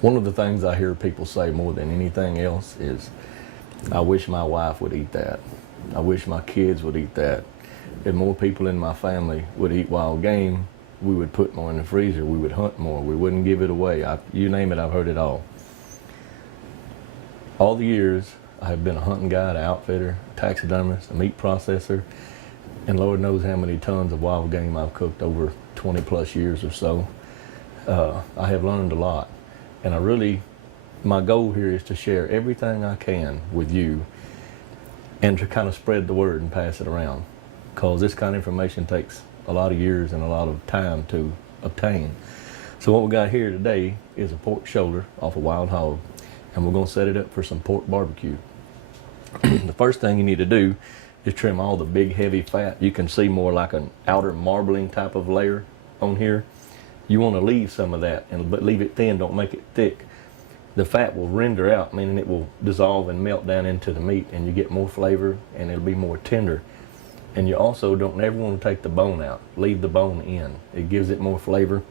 One of the things I hear people say more than anything else is, I wish my wife would eat that. I wish my kids would eat that. If more people in my family would eat wild game, we would put more in the freezer. We would hunt more. We wouldn't give it away. You name it, I've heard it all. All the years, I have been a hunting guide, an outfitter, a taxidermist, a meat processor, and Lord knows how many tons of wild game I've cooked over 20 plus years or so. I have learned a lot. And my goal here is to share everything I can with you and to kind of spread the word and pass it around. Because this kind of information takes a lot of years and a lot of time to obtain. So what we got here today is a pork shoulder off a wild hog, and we're gonna set it up for some pork barbecue. The first thing you need to do is trim all the big heavy fat. You can see more like an outer marbling type of layer on here. You want to leave some of that, but leave it thin, don't make it thick. The fat will render out, meaning it will dissolve and melt down into the meat, and you get more flavor and it'll be more tender. And you also don't ever want to take the bone out. Leave the bone in. It gives it more flavor.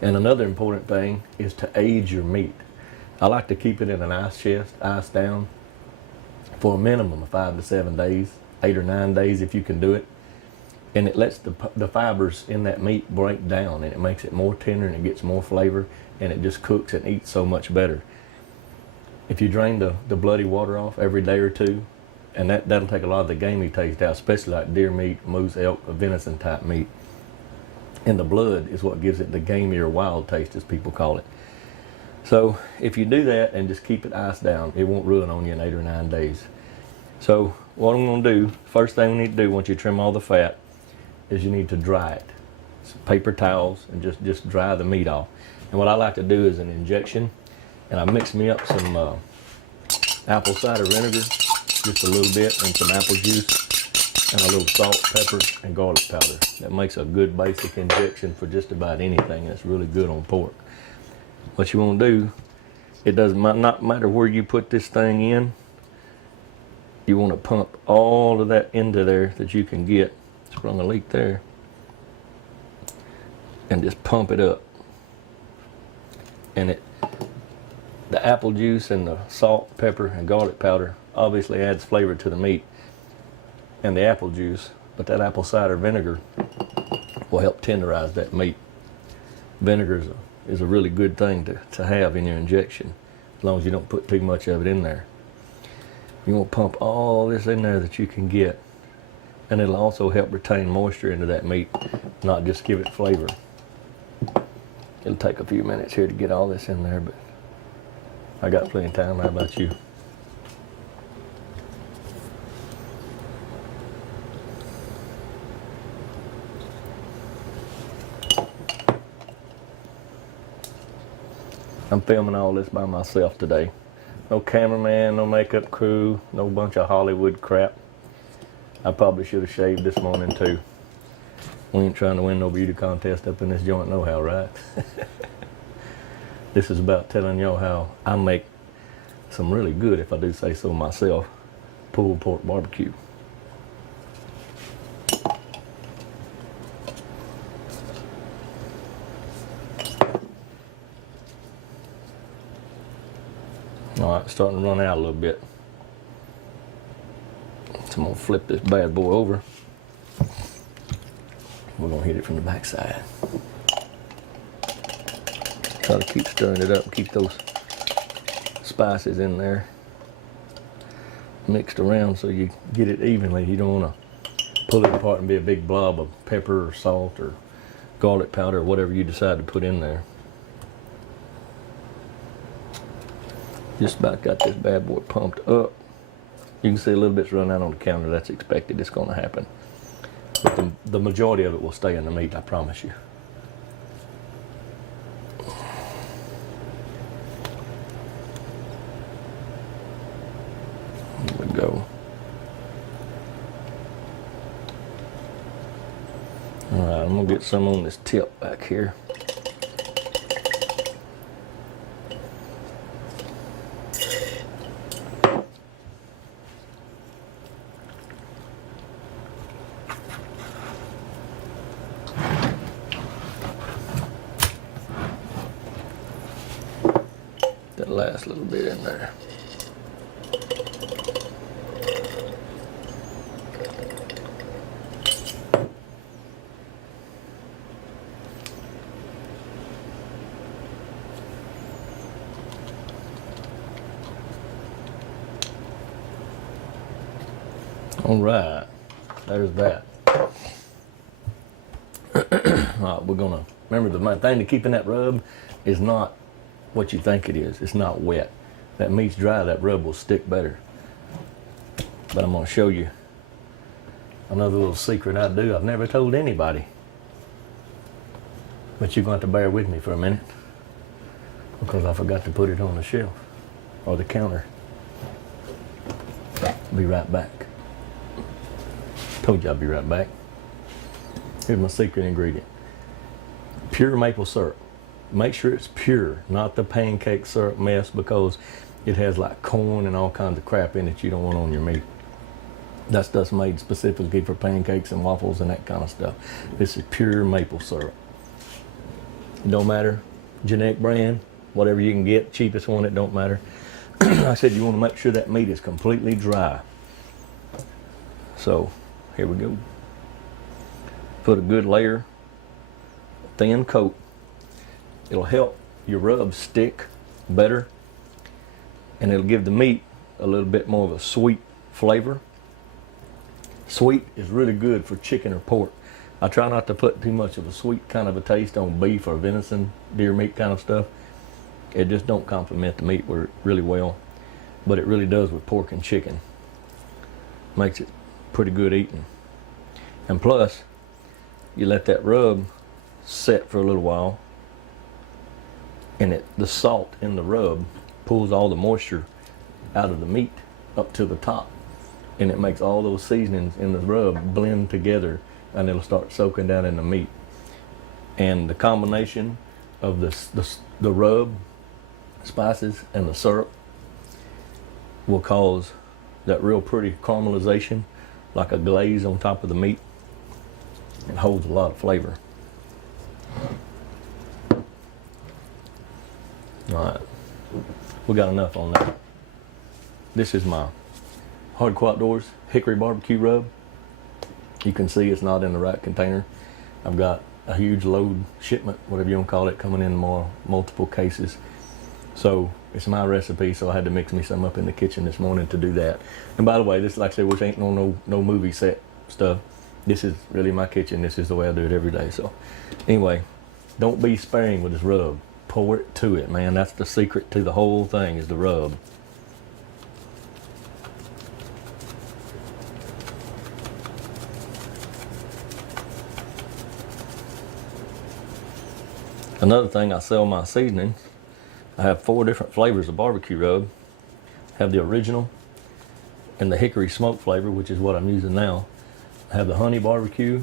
And another important thing is to age your meat. I like to keep it in an ice chest, ice down, for a minimum of 5 to 7 days, 8 or 9 days if you can do it. And it lets the fibers in that meat break down, and it makes it more tender and it gets more flavor, and it just cooks and eats so much better. If you drain the bloody water off every day or two, and that'll take a lot of the gamey taste out, especially like deer meat, moose, elk, or venison type meat. And the blood is what gives it the gamier wild taste, as people call it. So if you do that and just keep it iced down, it won't ruin on you in 8 or 9 days. So what I'm gonna do, first thing we need to do once you trim all the fat, is you need to dry it. Some paper towels, and just dry the meat off. And what I like to do is an injection, and I mix me up some apple cider vinegar, just a little bit, and some apple juice, and a little salt, pepper, and garlic powder. That makes a good basic injection for just about anything. That's really good on pork. What you want to do, it does not matter where you put this thing in, you want to pump all of that into there that you can get. Sprung a leak there, and just pump it up. And the apple juice and the salt, pepper, and garlic powder obviously adds flavor to the meat and the apple juice, but that apple cider vinegar will help tenderize that meat. Vinegar is a really good thing to have in your injection, as long as you don't put too much of it in there. You want to pump all this in there that you can get, and it'll also help retain moisture into that meat, not just give it flavor. It'll take a few minutes here to get all this in there, but I got plenty of time. How about you? I'm filming all this by myself today. No cameraman, no makeup crew, no bunch of Hollywood crap. I probably should have shaved this morning too. We ain't trying to win no beauty contest up in this joint no how, right? This is about telling y'all how I make some really good, if I do say so myself, pulled pork barbecue. All right, starting to run out a little bit. So I'm gonna flip this bad boy over. We're gonna hit it from the back side. Try to keep stirring it up, keep those spices in there mixed around so you get it evenly. You don't wanna pull it apart and be a big blob of pepper or salt or garlic powder or whatever you decide to put in there. Just about got this bad boy pumped up. You can see a little bit's run out on the counter. That's expected. It's going to happen. But the majority of it will stay in the meat, I promise you. There we go. All right, I'm going to get some on this tip back here. last little bit in there. All right, there's that. All right, we're gonna remember the main thing to keep in that rub is not what you think it is. It's not wet. That meat's dry, that rub will stick better. But I'm gonna show you another little secret I do. I've never told anybody. But you're going to have to bear with me for a minute because I forgot to put it on the shelf or the counter. Be right back. Told you I'd be right back. Here's my secret ingredient. Pure maple syrup. Make sure it's pure, not the pancake syrup mess, because it has like corn and all kinds of crap in it you don't want on your meat. That stuff's made specifically for pancakes and waffles and that kind of stuff. This is pure maple syrup. It don't matter, generic brand, whatever you can get, cheapest one, it don't matter. I said you want to make sure that meat is completely dry. So here we go. Put a good layer, thin coat. It'll help your rub stick better, and it'll give the meat a little bit more of a sweet flavor. Sweet is really good for chicken or pork. I try not to put too much of a sweet kind of a taste on beef or venison, deer meat kind of stuff. It just don't complement the meat really well, but it really does with pork and chicken. Makes it pretty good eating. And plus, you let that rub set for a little while, and the salt in the rub pulls all the moisture out of the meat up to the top, and it makes all those seasonings in the rub blend together, and it'll start soaking down in the meat. And the combination of the rub, spices, and the syrup will cause that real pretty caramelization, like a glaze on top of the meat. It holds a lot of flavor. All right, we got enough on that. This is my Hardcore Outdoors Hickory Barbecue Rub. You can see it's not in the right container. I've got a huge load shipment, whatever you want to call it, coming in multiple cases. So it's my recipe, so I had to mix me some up in the kitchen this morning to do that. And by the way, this, like I said, which ain't no movie set stuff. This is really my kitchen. This is the way I do it every day. So anyway, don't be sparing with this rub. Pour it to it, man. That's the secret to the whole thing, is the rub. Another thing, I sell my seasonings. I have 4 different flavors of barbecue rub. I have the original and the hickory smoke flavor, which is what I'm using now. I have the honey barbecue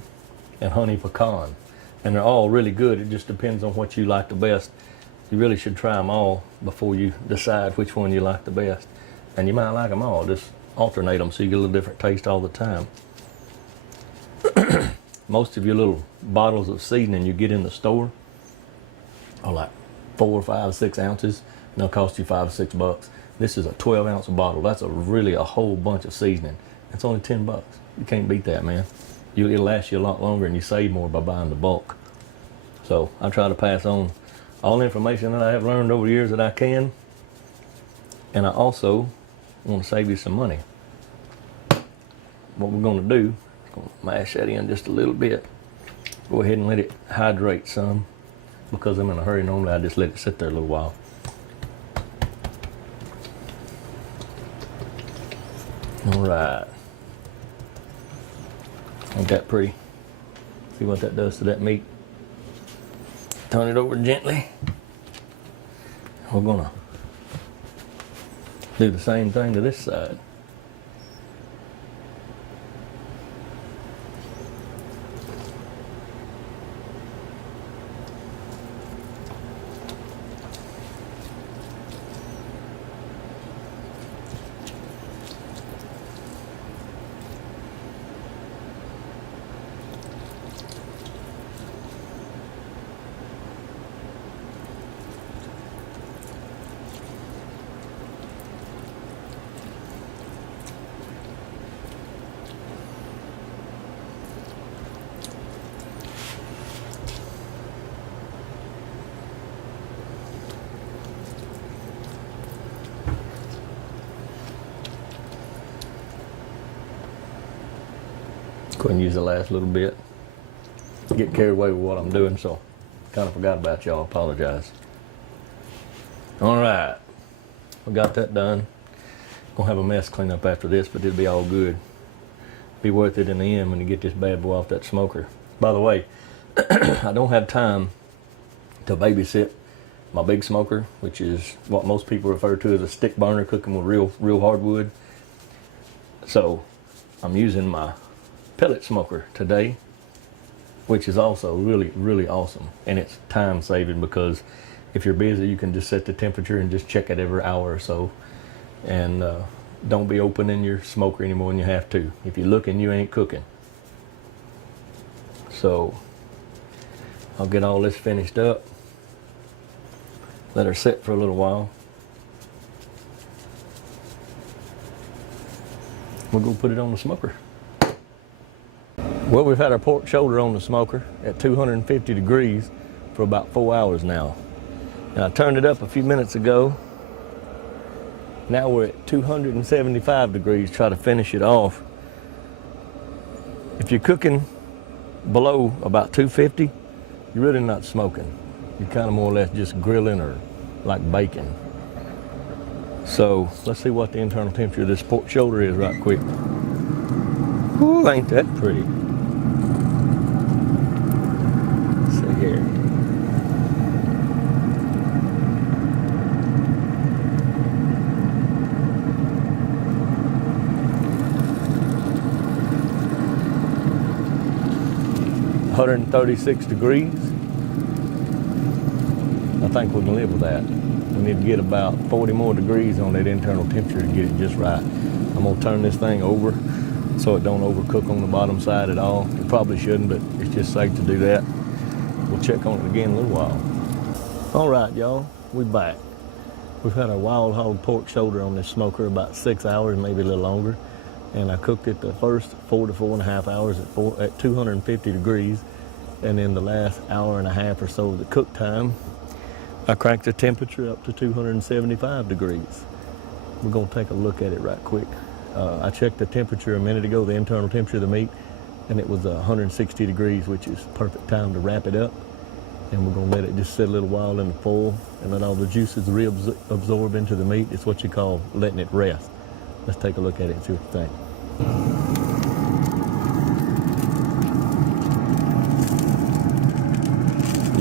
and honey pecan, and they're all really good. It just depends on what you like the best. You really should try them all before you decide which one you like the best. And you might like them all. Just alternate them so you get a little different taste all the time. Most of your little bottles of seasoning you get in the store are like 4, 5, 6 ounces, and they'll cost you $5 or $6. This is a 12-ounce bottle. That's really a whole bunch of seasoning. It's only $10. You can't beat that, man. It'll last you a lot longer, and you save more by buying the bulk. So I try to pass on all the information that I have learned over the years that I can, and I also want to save you some money. What we're going to do is going to mash that in just a little bit. Go ahead and let it hydrate some. Because I'm in a hurry, normally I just let it sit there a little while. All right. Ain't that pretty? See what that does to that meat? Turn it over gently. We're gonna do the same thing to this side. Go ahead and use the last little bit. Get carried away with what I'm doing, so kind of forgot about y'all. Apologize. All right, we got that done. Gonna have a mess clean up after this, but it'll be all good. Be worth it in the end when you get this bad boy off that smoker. By the way, I don't have time to babysit my big smoker, which is what most people refer to as a stick burner, cooking with real hardwood. So I'm using my pellet smoker today, which is also really awesome, and it's time saving because if you're busy, you can just set the temperature and just check it every hour or so, and don't be opening your smoker anymore than you have to. If you're looking, you ain't cooking. So I'll get all this finished up, let her sit for a little while. We'll go put it on the smoker. Well, we've had our pork shoulder on the smoker at 250 degrees for about 4 hours now. And I turned it up a few minutes ago. Now we're at 275 degrees, try to finish it off. If you're cooking below about 250, you're really not smoking. You're kind of more or less just grilling or like bacon. So let's see what the internal temperature of this pork shoulder is right quick. Ooh, ain't that pretty. Let's see here. $136 degrees. I think we can live with that. We need to get about 40 more degrees on that internal temperature to get it just right. I'm gonna turn this thing over so it don't overcook on the bottom side at all. It probably shouldn't, but it's just safe to do that. We'll check on it again in a little while. All right, y'all, we back. We've had a wild hog pork shoulder on this smoker about 6 hours, maybe a little longer. And I cooked it the first 4 to 4.5 hours at 250 degrees. And then the last hour and a half or so of the cook time, I cranked the temperature up to 275 degrees. We're gonna take a look at it right quick. I checked the temperature a minute ago, the internal temperature of the meat, and it was 160 degrees, which is perfect time to wrap it up. And we're gonna let it just sit a little while in the foil and let all the juices reabsorb into the meat. It's what you call letting it rest. Let's take a look at it and see what you think.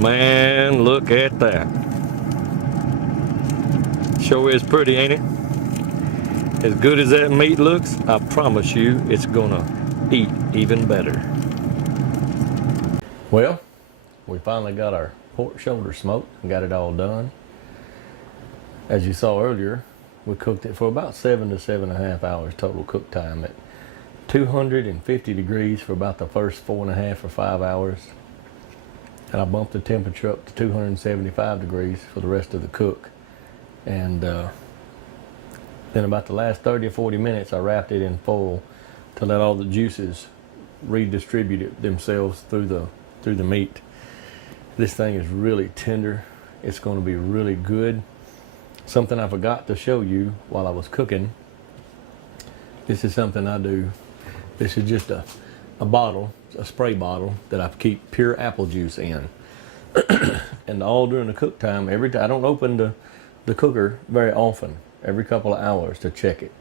Man, look at that. Sure is pretty, ain't it? As good as that meat looks, I promise you it's gonna eat even better. Well, we finally got our pork shoulder smoked and got it all done. As you saw earlier, we cooked it for about 7 to 7.5 hours total cook time at 250 degrees for about the first 4.5 or 5 hours. And I bumped the temperature up to 275 degrees for the rest of the cook. And then about the last 30 or 40 minutes, I wrapped it in foil to let all the juices redistribute themselves through the meat. This thing is really tender. It's going to be really good. Something I forgot to show you while I was cooking. This is something I do. This is just a bottle, a spray bottle that I keep pure apple juice in. And all during the cook time, every time I don't open the cooker very often, every couple of hours to check it.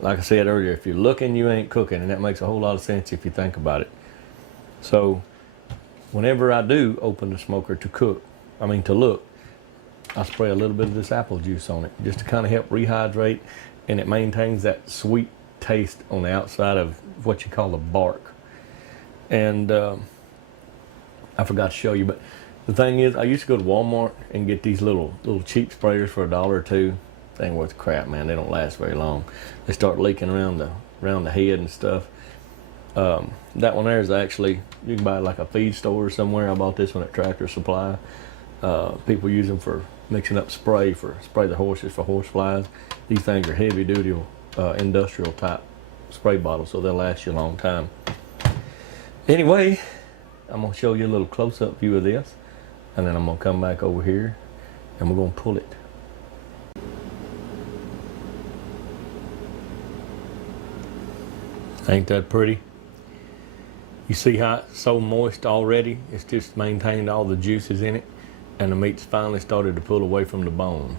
Like I said earlier, if you're looking, you ain't cooking, and that makes a whole lot of sense if you think about it. So whenever I do open the smoker to look, I spray a little bit of this apple juice on it just to kind of help rehydrate, and it maintains that sweet taste on the outside of what you call the bark. And I forgot to show you, but the thing is, I used to go to Walmart and get these little cheap sprayers for $1 or $2. They ain't worth crap, man. They don't last very long. They start leaking around the head and stuff. That one there is actually, you can buy it like a feed store or somewhere. I bought this one at Tractor Supply. People use them for mixing up spray the horses for horse flies. These things are heavy duty industrial type spray bottles, so they'll last you a long time. Anyway, I'm gonna show you a little close-up view of this, and then I'm gonna come back over here and we're gonna pull it. Ain't that pretty? You see how it's so moist already? It's just maintained all the juices in it, and the meat's finally started to pull away from the bone.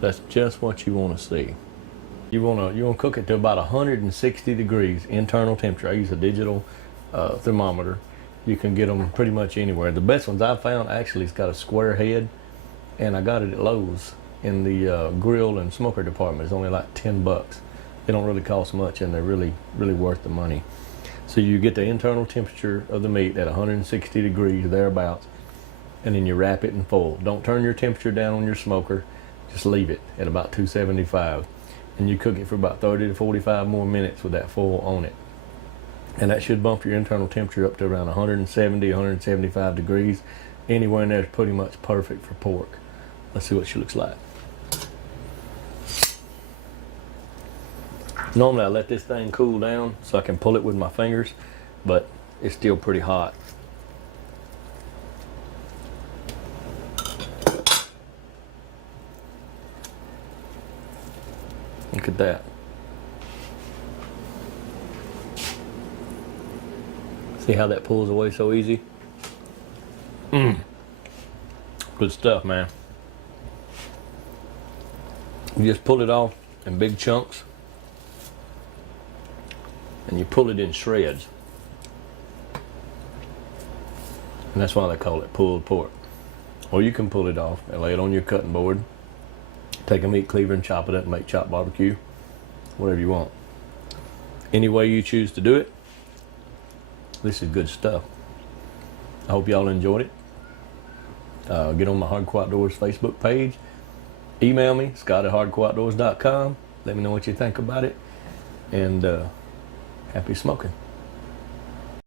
That's just what you want to see. You want to cook it to about 160 degrees internal temperature. I use a digital thermometer. You can get them pretty much anywhere. The best ones I've found actually has got a square head, and I got it at Lowe's in the grill and smoker department. It's only like 10 bucks. They don't really cost much, and they're really worth the money. So you get the internal temperature of the meat at 160 degrees, thereabouts, and then you wrap it in foil. Don't turn your temperature down on your smoker. Just leave it at about 275. And you cook it for about 30 to 45 more minutes with that foil on it. And that should bump your internal temperature up to around 170, 175 degrees. Anywhere in there is pretty much perfect for pork. Let's see what she looks like. Normally I let this thing cool down so I can pull it with my fingers, but it's still pretty hot. Look at that. See how that pulls away so easy? Good stuff, man. You just pull it off in big chunks, and you pull it in shreds. And that's why they call it pulled pork. Or you can pull it off and lay it on your cutting board. Take a meat cleaver and chop it up and make chopped barbecue. Whatever you want. Any way you choose to do it, this is good stuff. I hope y'all enjoyed it. Get on my Hardcore Outdoors Facebook page. Email me, scott@hardcoreoutdoors.com. Let me know what you think about it. And happy smoking.